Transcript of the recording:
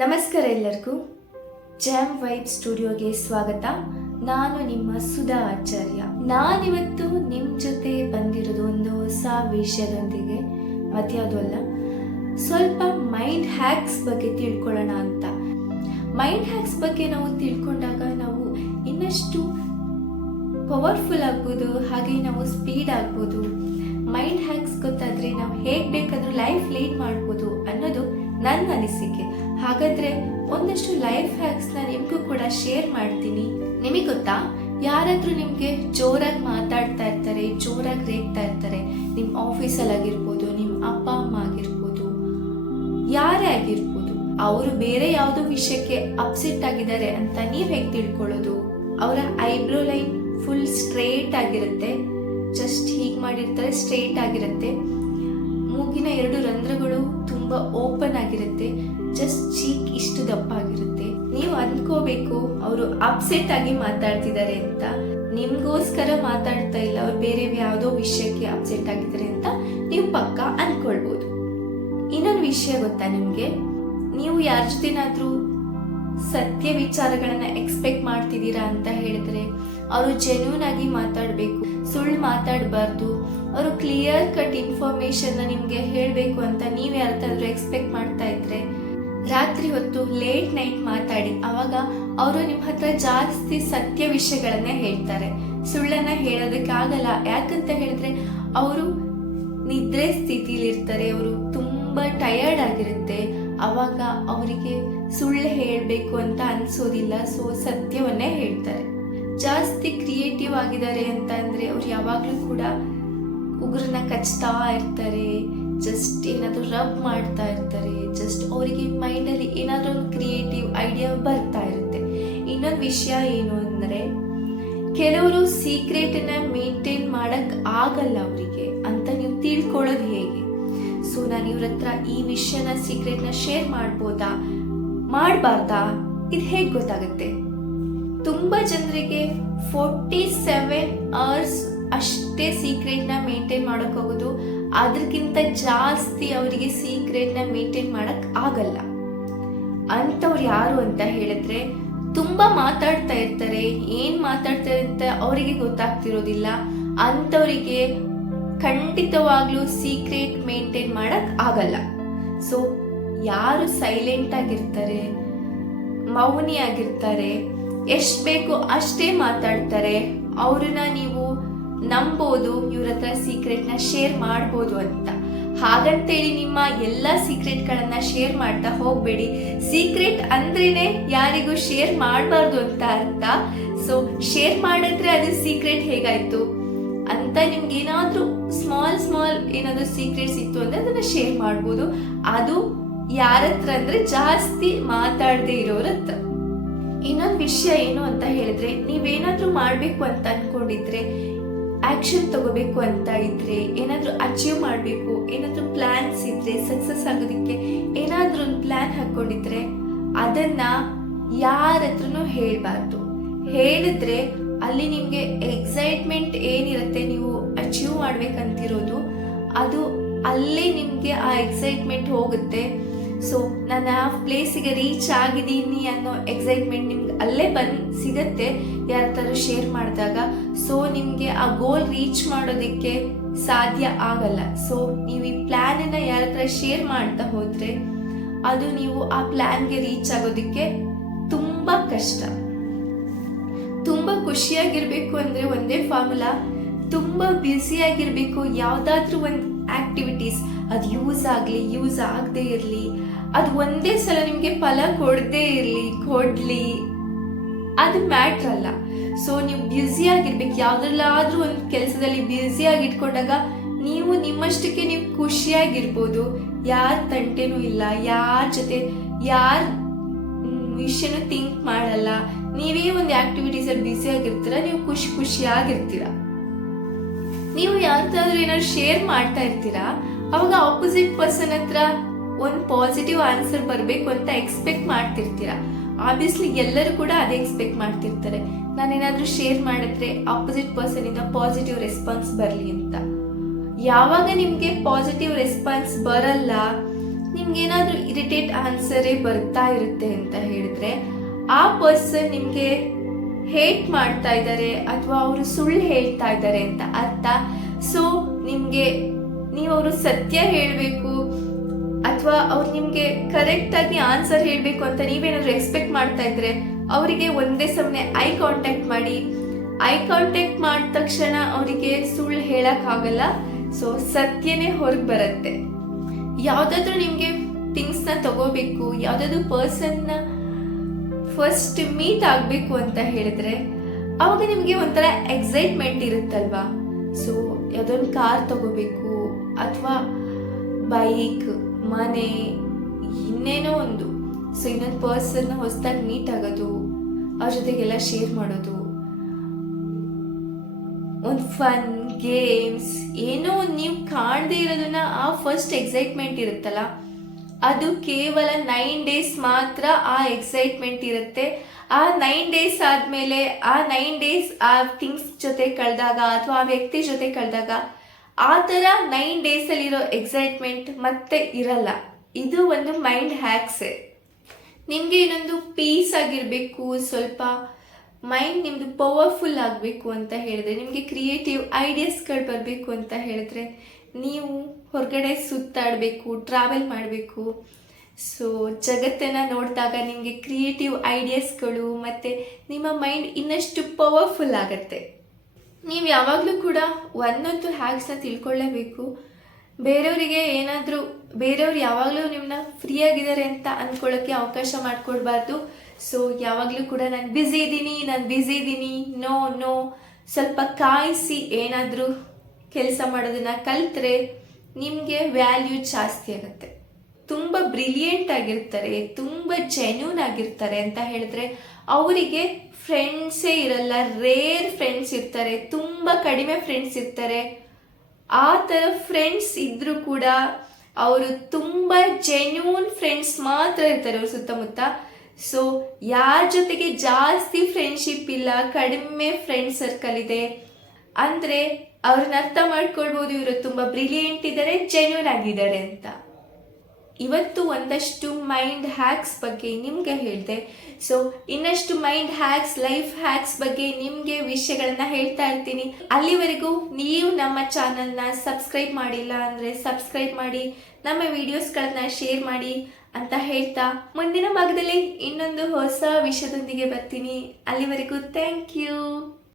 ನಮಸ್ಕಾರ ಎಲ್ಲರಿಗೂ. Jam vibe ಸ್ಟುಡಿಯೋಗೆ ಸ್ವಾಗತ. ನಾನು ನಿಮ್ಮ ಸುಧಾ ಆಚಾರ್ಯ. ನಾನಿವತ್ತು ನಿಮ್ಮ ಜೊತೆ ಬಂದಿರೋದು ಒಂದು ಹೊಸ ವಿಷಯದೊಂದಿಗೆ. ಮತ್ಯಾವುದು ಅಲ್ಲ, ಸ್ವಲ್ಪ ಮೈಂಡ್ ಹ್ಯಾಕ್ಸ್ ಬಗ್ಗೆ ತಿಳ್ಕೊಳ್ಳೋಣ ಅಂತ. ಮೈಂಡ್ ಹ್ಯಾಕ್ಸ್ ಬಗ್ಗೆ ನಾವು ತಿಳ್ಕೊಂಡಾಗ ನಾವು ಇನ್ನಷ್ಟು ಪವರ್ಫುಲ್ ಆಗ್ಬೋದು, ಹಾಗೆ ನಾವು ಸ್ಪೀಡ್ ಆಗ್ಬೋದು. ಮೈಂಡ್ ಹ್ಯಾಕ್ಸ್ ಗೊತ್ತಾದ್ರೆ ನಾವು ಹೇಗೆ ಬೇಕಾದರೂ ಲೈಫ್ ಲೀಡ್ ಮಾಡ್ಬೋದು ಅನ್ನೋದು ನನ್ನ ಅನಿಸಿಕೆ. ಹಾಗಾದ್ರೆ ಒಂದಷ್ಟು ಲೈಫ್ ಹ್ಯಾಕ್ಸ್ನ ನಿಮಗೂ ಕೂಡ ಶೇರ್ ಮಾಡ್ತೀನಿ. ನಿಮಗೆ ಗೊತ್ತಾ, ಯಾರಾದ್ರೂ ನಿಮಗೆ ಜೋರಾಗಿ ಮಾತಾಡ್ತಾ ಇರ್ತಾರೆ, ಜೋರಾಗಿ ರೇಗ್ತಾ ಇರ್ತಾರೆ. ನಿಮ್ಮ ಆಫೀಸಲ್ಲಿ ಆಗಿರ್ಬೋದು, ನಿಮ್ಮ ಅಪ್ಪ ಅಮ್ಮ ಆಗಿರ್ಬೋದು, ಯಾರೇ ಆಗಿರ್ಬೋದು, ಅವರು ಬೇರೆ ಯಾವುದೋ ವಿಷಯಕ್ಕೆ ಅಪ್ಸೆಟ್ ಆಗಿದ್ದಾರೆ ಅಂತ ನೀವು ಹೇಗೆ ತಿಳ್ಕೊಳ್ಳೋದು? ಅವರ ಐಬ್ರೋ ಲೈನ್ ಫುಲ್ ಸ್ಟ್ರೇಟ್ ಆಗಿರುತ್ತೆ, ಜಸ್ಟ್ ಹೀಗೆ ಮಾಡಿರ್ತಾರೆ, ಸ್ಟ್ರೇಟ್ ಆಗಿರುತ್ತೆ. ಮೂಗಿನ 2 ರಂಧ್ರಗಳು ತುಂಬಾ ಓಪನ್ ಆಗಿರುತ್ತೆ, ಜಸ್ಟ್ ಚೀಕ್ ಇಷ್ಟು ದಪ್ಪ ಆಗಿರುತ್ತೆ. ನೀವು ಅಂದ್ಕೋಬೇಕು ಅವರು ಅಪ್ಸೆಟ್ ಆಗಿ ಮಾತಾಡ್ತಿದ್ದಾರೆ ಅಂತ. ನಿಮ್ಗೋಸ್ಕರ ಮಾತಾಡ್ತಾ ಇಲ್ಲ, ಅವ್ರು ಬೇರೆ ಯಾವುದೋ ವಿಷಯಕ್ಕೆ ಅಪ್ಸೆಟ್ ಆಗಿದ್ದಾರೆ ಅಂತ ನೀವು ಪಕ್ಕ ಅನ್ಕೊಳ್ಬೋದು. ಇನ್ನೊಂದು ವಿಷಯ ಗೊತ್ತಾ ನಿಮ್ಗೆ, ನೀವು ಯಾರ ಜೊತೆನಾದ್ರೂ ಸತ್ಯ ವಿಚಾರಗಳನ್ನ ಎಕ್ಸ್ಪೆಕ್ಟ್ ಮಾಡ್ತಿದ್ದೀರಾ ಅಂತ ಹೇಳಿದ್ರೆ ಅವರು ಜೆನ್ಯೂನ್ ಆಗಿ ಮಾತಾಡಬೇಕು, ಸುಳ್ಳು ಮಾತಾಡಬಾರ್ದು. ಅವರು ಕ್ಲಿಯರ್ ಕಟ್ ಇನ್ಫಾರ್ಮೇಶನ್ ನಿಮ್ಗೆ ಹೇಳಬೇಕು ಅಂತ ನೀವು ಯಾರತ್ತಾದ್ರೂ ಎಕ್ಸ್ಪೆಕ್ಟ್ ಮಾಡ್ತಾ ಇದ್ರೆ ರಾತ್ರಿ ಹೊತ್ತು ಲೇಟ್ ನೈಟ್ ಮಾತಾಡಿ. ಅವಾಗ ಅವರು ನಿಮ್ಮ ಹತ್ರ ಜಾಸ್ತಿ ಸತ್ಯ ವಿಷಯಗಳನ್ನೇ ಹೇಳ್ತಾರೆ, ಸುಳ್ಳನ್ನ ಹೇಳೋದಕ್ಕಾಗಲ್ಲ. ಯಾಕಂತ ಹೇಳಿದ್ರೆ ಅವರು ನಿದ್ರೆ ಸ್ಥಿತಿಲಿ ಇರ್ತಾರೆ, ಅವರು ತುಂಬಾ ಟಯರ್ಡ್ ಆಗಿರುತ್ತೆ. ಅವಾಗ ಅವರಿಗೆ ಸುಳ್ಳು ಹೇಳಬೇಕು ಅಂತ ಅನ್ಸೋದಿಲ್ಲ, ಸೊ ಸತ್ಯವನ್ನೇ ಹೇಳ್ತಾರೆ. ಜಾಸ್ತಿ ಕ್ರಿಯೇಟಿವ್ ಆಗಿದ್ದಾರೆ ಅಂತ ಅಂದ್ರೆ ಅವ್ರು ಯಾವಾಗ್ಲೂ ಕೂಡ ಉಗುರನ್ನ ಕಚ್ತಾ ಇರ್ತಾರೆ, ಜಸ್ಟ್ ಏನಾದ್ರು ರಬ್ ಮಾಡ್ತಾ ಇರ್ತಾರೆ. ಜಸ್ಟ್ ಅವರಿಗೆ ಮೈಂಡಲ್ಲಿ ಏನಾದ್ರೂ ಒಂದು ಕ್ರಿಯೇಟಿವ್ ಐಡಿಯಾ ಬರ್ತಾ ಇರುತ್ತೆ. ಇನ್ನೊಂದು ವಿಷಯ ಏನು ಅಂದ್ರೆ, ಕೆಲವರು ಸೀಕ್ರೆಟನ್ನ ಮೇಂಟೈನ್ ಮಾಡಕ್ ಆಗಲ್ಲ ಅವರಿಗೆ ಅಂತ ನೀವು ತಿಳ್ಕೊಳ್ಳೋದು ಹೇಗೆ? ಸೊ ನಾನು ಇವ್ರ ಹತ್ರ ಈ ವಿಷಯನ ಸೀಕ್ರೆಟ್ನ ಶೇರ್ ಮಾಡ್ಬೋದಾ, ಮಾಡಬಾರ್ದಾ, ಇದು ಹೇಗೆ ಗೊತ್ತಾಗುತ್ತೆ? ತುಂಬಾ ಜನರಿಗೆ 47 ಅವರ್ಸ್ ಅಷ್ಟೇ ಸೀಕ್ರೆಟ್ನ ಮೇಂಟೈನ್ ಮಾಡಕ್ ಹೋಗೋದು, ಅದಕ್ಕಿಂತ ಜಾಸ್ತಿ ಅವರಿಗೆ ಸೀಕ್ರೆಟ್ನ ಮೇಂಟೈನ್ ಮಾಡಕ್ ಆಗಲ್ಲ. ಅಂತವ್ರು ಯಾರು ಅಂತ ಹೇಳಿದ್ರೆ, ತುಂಬಾ ಮಾತಾಡ್ತಾ ಇರ್ತಾರೆ, ಏನ್ ಮಾತಾಡ್ತಾರೆ ಅಂತ ಅವರಿಗೆ ಗೊತ್ತಾಗ್ತಿರೋದಿಲ್ಲ. ಅಂತವರಿಗೆ ಖಂಡಿತವಾಗ್ಲೂ ಸೀಕ್ರೆಟ್ ಮೇಂಟೈನ್ ಮಾಡಕ್ ಆಗಲ್ಲ. ಸೊ ಯಾರು ಸೈಲೆಂಟ್ ಆಗಿರ್ತಾರೆ, ಮೌನಿ ಆಗಿರ್ತಾರೆ, ಎಷ್ಟು ಬೇಕೋ ಅಷ್ಟೇ ಮಾತಾಡ್ತಾರೆ, ಅವ್ರನ್ನ ನೀವು ನಂಬೋದು, ಇವ್ರ ಹತ್ರ ಸೀಕ್ರೆಟ್ನ ಶೇರ್ ಮಾಡ್ಬೋದು ಅಂತ. ಹಾಗಂತೇಳಿ ನಿಮ್ಮ ಎಲ್ಲ ಸೀಕ್ರೆಟ್ಗಳನ್ನ ಶೇರ್ ಮಾಡ್ತಾ ಹೋಗ್ಬೇಡಿ. ಸೀಕ್ರೆಟ್ ಅಂದ್ರೇನೆ ಯಾರಿಗೂ ಶೇರ್ ಮಾಡಬಾರ್ದು ಅಂತ ಅರ್ಥ. ಸೊ ಶೇರ್ ಮಾಡಿದ್ರೆ ಅದು ಸೀಕ್ರೆಟ್ ಹೇಗಾಯ್ತು ಅಂತ ನಿಮ್ಗೆ ಏನಾದ್ರೂ ಸ್ಮಾಲ್ ಏನಾದ್ರೂ ಸೀಕ್ರೆಟ್ಸ್ ಇತ್ತು ಅಂದ್ರೆ ಅದನ್ನ ಶೇರ್ ಮಾಡ್ಬೋದು. ಅದು ಯಾರ ಹತ್ರ ಅಂದ್ರೆ ಜಾಸ್ತಿ ಮಾತಾಡದೆ ಇರೋರ ಹತ್ರ. ಇನ್ನೊಂದು ವಿಷಯ ಏನು ಅಂತ ಹೇಳಿದ್ರೆ, ನೀವೇನಾದ್ರೂ ಮಾಡ್ಬೇಕು ಅಂತ ಅನ್ಕೊಂಡಿದ್ರೆ, ಆಕ್ಷನ್ ತಗೋಬೇಕು ಅಂತ ಇದ್ರೆ, ಏನಾದ್ರೂ ಅಚೀವ್ ಮಾಡ್ಬೇಕು, ಏನಾದ್ರೂ ಪ್ಲಾನ್ಸ್ ಇದ್ರೆ, ಸಕ್ಸಸ್ ಆಗೋದಕ್ಕೆ ಏನಾದ್ರೂ ಒಂದು ಪ್ಲಾನ್ ಹಾಕೊಂಡಿದ್ರೆ ಅದನ್ನ ಯಾರ ಹತ್ರನೂ ಹೇಳ್ಬಾರ್ದು. ಹೇಳಿದ್ರೆ ಅಲ್ಲಿ ನಿಮ್ಗೆ ಎಕ್ಸೈಟ್ಮೆಂಟ್ ಏನಿರುತ್ತೆ, ನೀವು ಅಚೀವ್ ಮಾಡ್ಬೇಕಂತಿರೋದು, ಅದು ಅಲ್ಲೇ ನಿಮ್ಗೆ ಆ ಎಕ್ಸೈಟ್ಮೆಂಟ್ ಹೋಗುತ್ತೆ. ಸೊ ನಾನು ಆ ಪ್ಲೇಸಿಗೆ ರೀಚ್ ಆಗಿದ್ದೀನಿ ಅನ್ನೋ ಎಕ್ಸೈಟ್ಮೆಂಟ್ ನಿಮ್ಗೆ ಅಲ್ಲೇ ಸಿಗತ್ತೆ ಯಾರ ಥರ ಶೇರ್ ಮಾಡಿದಾಗ. ಸೊ ನಿಮ್ಗೆ ಆ ಗೋಲ್ ರೀಚ್ ಮಾಡೋದಕ್ಕೆ ಸಾಧ್ಯ ಆಗಲ್ಲ. ಸೊ ನೀವು ಈ ಪ್ಲಾನನ್ನ ಯಾರ ಹತ್ರ ಶೇರ್ ಮಾಡ್ತಾ ಹೋದ್ರೆ ಅದು ನೀವು ಆ ಪ್ಲಾನ್ಗೆ ರೀಚ್ ಆಗೋದಕ್ಕೆ ತುಂಬಾ ಕಷ್ಟ. ತುಂಬಾ ಖುಷಿಯಾಗಿರ್ಬೇಕು ಅಂದ್ರೆ ಒಂದೇ ಫಾರ್ಮುಲಾ, ತುಂಬಾ ಬ್ಯುಸಿ ಆಗಿರ್ಬೇಕು. ಯಾವ್ದಾದ್ರೂ ಒಂದು ಆಕ್ಟಿವಿಟೀಸ್ ಅದು ಯೂಸ್ ಆಗ್ಲಿ, ಯೂಸ್ ಆಗದೆ ಇರ್ಲಿ, ಅದು ಒಂದೇ ಸಲ ನಿಮ್ಗೆ ಫಲ ಕೊಡ್ಲಿ, ಅದು ಮ್ಯಾಟ್ರ್ ಅಲ್ಲ. ಸೊ ನೀವು ಬ್ಯುಸಿ ಆಗಿರ್ಬೇಕು, ಯಾವ್ದ್ರಲ್ಲಾದ್ರೂ ಒಂದು ಕೆಲಸದಲ್ಲಿ ಬ್ಯುಸಿ ಆಗಿ ಇಟ್ಕೊಂಡಾಗ ನೀವು ನಿಮ್ಮಷ್ಟಕ್ಕೆ ನೀವು ಖುಷಿಯಾಗಿರ್ಬೋದು. ಯಾರ ತಂಟೆನೂ ಇಲ್ಲ, ಯಾರ ಜೊತೆ ಯಾರ ವಿಷಯನೂ ಥಿಂಕ್ ಮಾಡಲ್ಲ. ನೀವೇ ಒಂದು ಆಕ್ಟಿವಿಟೀಸ್ ಅಲ್ಲಿ ಬ್ಯುಸಿ ಆಗಿರ್ತೀರ, ನೀವು ಖುಷಿಯಾಗಿರ್ತೀರ. ನೀವು ಯಾವ್ದಾದ್ರು ಏನಾದ್ರು ಶೇರ್ ಮಾಡ್ತಾ ಇರ್ತೀರಾ, ಅವಾಗ ಆಪೋಸಿಟ್ ಪರ್ಸನ್ ಹತ್ರ ಒಂದು ಪಾಸಿಟಿವ್ ಆನ್ಸರ್ ಬರಬೇಕು ಅಂತ ಎಕ್ಸ್ಪೆಕ್ಟ್ ಮಾಡ್ತಿರ್ತೀರಾ. ಆಬ್ವಿಯಸ್ಲಿ ಎಲ್ಲರೂ ಕೂಡ ಅದೇ ಎಕ್ಸ್ಪೆಕ್ಟ್ ಮಾಡ್ತಿರ್ತಾರೆ, ನಾನೇನಾದ್ರೂ ಶೇರ್ ಮಾಡಿದ್ರೆ ಆಪೋಸಿಟ್ ಪರ್ಸನ್ ಇಂದ ಪಾಸಿಟಿವ್ ರೆಸ್ಪಾನ್ಸ್ ಬರಲಿ ಅಂತ. ಯಾವಾಗ ನಿಮ್ಗೆ ಪಾಸಿಟಿವ್ ರೆಸ್ಪಾನ್ಸ್ ಬರಲ್ಲ, ನಿಮ್ಗೇನಾದರೂ ಇರಿಟೇಟ್ ಆನ್ಸರೇ ಬರ್ತಾ ಇರುತ್ತೆ ಅಂತ ಹೇಳಿದ್ರೆ ಆ ಪರ್ಸನ್ ನಿಮಗೆ ಹೇಟ್ ಮಾಡ್ತಾ ಇದ್ದಾರೆ ಅಥವಾ ಅವರು ಸುಳ್ಳು ಹೇಳ್ತಾ ಇದ್ದಾರೆ ಅಂತ ಅರ್ಥ. ಸೊ ನಿಮಗೆ ನೀವು ಅವರು ಸತ್ಯ ಹೇಳಬೇಕು ಅಥವಾ ಅವ್ರು ನಿಮಗೆ ಕರೆಕ್ಟಾಗಿ ಆನ್ಸರ್ ಹೇಳಬೇಕು ಅಂತ ನೀವೇನಾದರೂ ಎಕ್ಸ್ಪೆಕ್ಟ್ ಮಾಡ್ತಾ ಇದ್ರೆ ಅವರಿಗೆ ಒಂದೇ ಸಮನೆ ಐ ಕಾಂಟ್ಯಾಕ್ಟ್ ಮಾಡಿ. ಐ ಕಾಂಟ್ಯಾಕ್ಟ್ ಮಾಡಿದ ತಕ್ಷಣ ಅವರಿಗೆ ಸುಳ್ಳು ಹೇಳೋಕ್ಕಾಗಲ್ಲ. ಸೊ ಸತ್ಯನೇ ಹೊರಗೆ ಬರುತ್ತೆ. ಯಾವುದಾದ್ರೂ ನಿಮಗೆ ಥಿಂಗ್ಸ್ನ ತಗೋಬೇಕು, ಯಾವುದಾದ್ರೂ ಪರ್ಸನ್ನ ಫಸ್ಟ್ ಮೀಟ್ ಆಗಬೇಕು ಅಂತ ಹೇಳಿದ್ರೆ ಅವಾಗ ನಿಮಗೆ ಒಂಥರ ಎಕ್ಸೈಟ್ಮೆಂಟ್ ಇರುತ್ತಲ್ವಾ. ಸೊ ಯಾವುದೊಂದು ಕಾರ್ ತಗೋಬೇಕು ಅಥವಾ ಬೈಕ್, ಮನೆ, ಇನ್ನೇನೋ ಒಂದು. ಸೊ ಇನ್ನೊಂದು ಪರ್ಸನ್ನ ಹೊಸದಾಗಿ ಮೀಟ್ ಆಗೋದು, ಅವ್ರ ಜೊತೆಗೆಲ್ಲ ಶೇರ್ ಮಾಡೋದು, ಒಂದು ಫನ್ ಗೇಮ್ಸ್, ಏನೋ ಒಂದು ನೀವು ಕಾಣದೇ ಇರೋದನ್ನ ಆ ಫಸ್ಟ್ ಎಕ್ಸೈಟ್ಮೆಂಟ್ ಇರುತ್ತಲ್ಲ, ಅದು ಕೇವಲ 9 ಡೇಸ್ ಮಾತ್ರ ಆ ಎಕ್ಸೈಟ್ಮೆಂಟ್ ಇರುತ್ತೆ. ಆ 9 ಡೇಸ್ ಆದಮೇಲೆ ಆ 9 ಡೇಸ್ ಆ ಥಿಂಗ್ಸ್ ಜೊತೆ ಕಳೆದಾಗ ಅಥವಾ ಆ ವ್ಯಕ್ತಿ ಜೊತೆ ಕಳೆದಾಗ ಆ ಥರ 9 ಡೇಸಲ್ಲಿರೋ ಎಕ್ಸೈಟ್ಮೆಂಟ್ ಮತ್ತೆ ಇರಲ್ಲ. ಇದು ಒಂದು ಮೈಂಡ್ ಹ್ಯಾಕ್ಸೆ. ನಿಮಗೆ ಇನ್ನೊಂದು ಪೀಸ್ ಆಗಿರಬೇಕು, ಸ್ವಲ್ಪ ಮೈಂಡ್ ನಿಮ್ಮದು ಪವರ್ಫುಲ್ ಆಗಬೇಕು ಅಂತ ಹೇಳಿದ್ರೆ, ನಿಮಗೆ ಕ್ರಿಯೇಟಿವ್ ಐಡಿಯಾಸ್ಗಳು ಬರಬೇಕು ಅಂತ ಹೇಳಿದ್ರೆ ನೀವು ಹೊರಗಡೆ ಸುತ್ತಾಡಬೇಕು, ಟ್ರಾವೆಲ್ ಮಾಡಬೇಕು. ಸೊ ಜಗತ್ತನ್ನು ನೋಡಿದಾಗ ನಿಮಗೆ ಕ್ರಿಯೇಟಿವ್ ಐಡಿಯಾಸ್ಗಳು ಮತ್ತು ನಿಮ್ಮ ಮೈಂಡ್ ಇನ್ನಷ್ಟು ಪವರ್ಫುಲ್ ಆಗುತ್ತೆ. ನೀವು ಯಾವಾಗಲೂ ಕೂಡ ಒಂದೊಂದು ಹ್ಯಾಕ್ಸ್ನ ತಿಳ್ಕೊಳ್ಳೇಬೇಕು. ಬೇರೆಯವ್ರು ಯಾವಾಗಲೂ ನಿಮ್ಮನ್ನ ಫ್ರೀಯಾಗಿದ್ದಾರೆ ಅಂತ ಅಂದ್ಕೊಳ್ಳೋಕ್ಕೆ ಅವಕಾಶ ಮಾಡಿಕೊಡ್ಬಾರ್ದು. ಸೊ ಯಾವಾಗಲೂ ಕೂಡ ನಾನು ಬ್ಯುಸಿ ಇದ್ದೀನಿ, ನೋ ಸ್ವಲ್ಪ ಕಾಯಿಸಿ ಏನಾದರೂ ಕೆಲಸ ಮಾಡೋದನ್ನ ಕಲಿತ್ರೆ ನಿಮಗೆ ವ್ಯಾಲ್ಯೂ ಜಾಸ್ತಿ ಆಗುತ್ತೆ. ತುಂಬ ಬ್ರಿಲಿಯಂಟ್ ಆಗಿರ್ತಾರೆ, ತುಂಬ ಜೆನ್ಯೂನ್ ಆಗಿರ್ತಾರೆ ಅಂತ ಹೇಳಿದ್ರೆ ಅವರಿಗೆ ಫ್ರೆಂಡ್ಸೇ ಇರಲ್ಲ, ರೇರ್ ಫ್ರೆಂಡ್ಸ್ ಇರ್ತಾರೆ, ತುಂಬ ಕಡಿಮೆ ಫ್ರೆಂಡ್ಸ್ ಇರ್ತಾರೆ. ಆ ಥರ ಫ್ರೆಂಡ್ಸ್ ಇದ್ದರೂ ಕೂಡ ಅವರು ತುಂಬ ಜೆನ್ಯೂನ್ ಫ್ರೆಂಡ್ಸ್ ಮಾತ್ರ ಇರ್ತಾರೆ ಅವ್ರ ಸುತ್ತಮುತ್ತ. ಸೊ ಯಾರ ಜೊತೆಗೆ ಜಾಸ್ತಿ ಫ್ರೆಂಡ್ಶಿಪ್ ಇಲ್ಲ, ಕಡಿಮೆ ಫ್ರೆಂಡ್ ಸರ್ಕಲ್ ಇದೆ ಅಂದರೆ ಅವ್ರನ್ನ ಅರ್ಥ ಮಾಡ್ಕೊಳ್ಬೋದು, ಇವರು ತುಂಬ ಬ್ರಿಲಿಯಂಟ್ ಇದ್ದಾರೆ, ಜೆನ್ಯೂನ್ ಆಗಿದ್ದಾರೆ ಅಂತ. ಇವತ್ತು ಒಂದಷ್ಟು ಮೈಂಡ್ ಹ್ಯಾಕ್ಸ್ ಬಗ್ಗೆ ನಿಮಗೆ ಹೇಳಿದೆ. ಸೊ ಇನ್ನಷ್ಟು ಮೈಂಡ್ ಹ್ಯಾಕ್ಸ್, ಲೈಫ್ ಹ್ಯಾಕ್ಸ್ ಬಗ್ಗೆ ನಿಮಗೆ ವಿಷಯಗಳನ್ನ ಹೇಳ್ತಾ ಇರ್ತೀನಿ. ಅಲ್ಲಿವರೆಗೂ ನೀವು ನಮ್ಮ ಚಾನಲ್ನ ಸಬ್ಸ್ಕ್ರೈಬ್ ಮಾಡಿಲ್ಲ ಅಂದರೆ ಸಬ್ಸ್ಕ್ರೈಬ್ ಮಾಡಿ, ನಮ್ಮ ವಿಡಿಯೋಸ್ಗಳನ್ನ ಶೇರ್ ಮಾಡಿ ಅಂತ ಹೇಳ್ತಾ ಮುಂದಿನ ಭಾಗದಲ್ಲಿ ಇನ್ನೊಂದು ಹೊಸ ವಿಷಯದೊಂದಿಗೆ ಬರ್ತೀನಿ. ಅಲ್ಲಿವರೆಗೂ ಥ್ಯಾಂಕ್ ಯು.